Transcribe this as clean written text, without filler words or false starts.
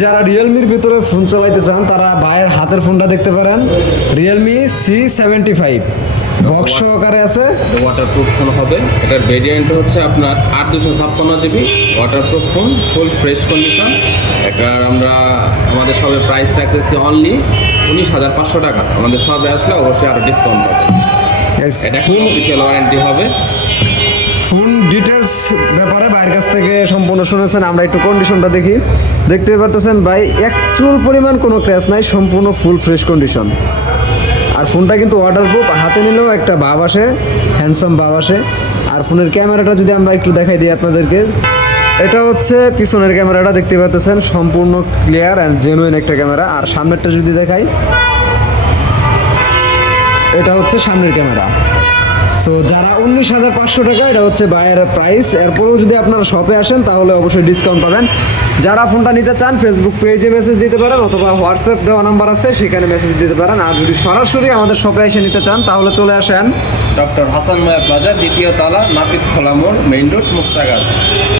যারা রিয়েলমির ভিতরে ফোন চালাইতে চান তারা ভাইয়ের হাতের ফোনটা দেখতে পারেন, রিয়েলমি C75 বক্স সহকারে আছে। ওয়াটারপ্রুফ ফোন হবে। এটার ভেরিয়েন্ট হচ্ছে আপনার 8/256 GB waterproof phone, full fresh condition. এটার আমরা আমাদের সবের প্রাইস রাখতেছি অনলি 19,500 টাকা। আমাদের সবে আসলে অবশ্যই আরও ডিসকাউন্ট পাবে। এটা ফুল অফিসিয়াল ওয়ারেন্টি হবে। ফোন ডিটেলস ব্যাপারে ভাইয়ের কাছ থেকে সম্পূর্ণ শুনেছেন। আমরা একটু কন্ডিশনটা দেখি। দেখতে পারতেছেন ভাই এক চুল পরিমাণ কোনো ক্র্যাশ নাই, সম্পূর্ণ ফুল ফ্রেশ কন্ডিশন। আর ফোনটা কিন্তু ওয়াটারপ্রুফ, হাতে নিলেও একটা ভাব আসে, হ্যান্ডসাম ভাব আসে। আর ফোনের ক্যামেরাটা যদি আমরা একটু দেখাই দিই আপনাদেরকে, এটা হচ্ছে পিছনের ক্যামেরাটা দেখতে পাচ্ছেন, সম্পূর্ণ ক্লিয়ার অ্যান্ড জেনুইন একটা ক্যামেরা। আর সামনেরটা যদি দেখাই, এটা হচ্ছে সামনের ক্যামেরা। সো যারা 19,500 টাকা, এটা হচ্ছে বায়ার প্রাইস। এরপরেও যদি আপনারা শপে আসেন তাহলে অবশ্যই ডিসকাউন্ট পাবেন। যারা ফোনটা নিতে চান ফেসবুক পেজে মেসেজ দিতে পারেন, অথবা হোয়াটসঅ্যাপ দেওয়া নাম্বার আছে সেখানে মেসেজ দিতে পারেন। আর যদি সরাসরি আমাদের শপে এসে নিতে চান তাহলে চলে আসেন ডক্টর হাসান মায়া প্লাজা, দ্বিতীয় তালা, নাপিত খোলা মোড়, মেইন রোড, মুক্তাগাছা।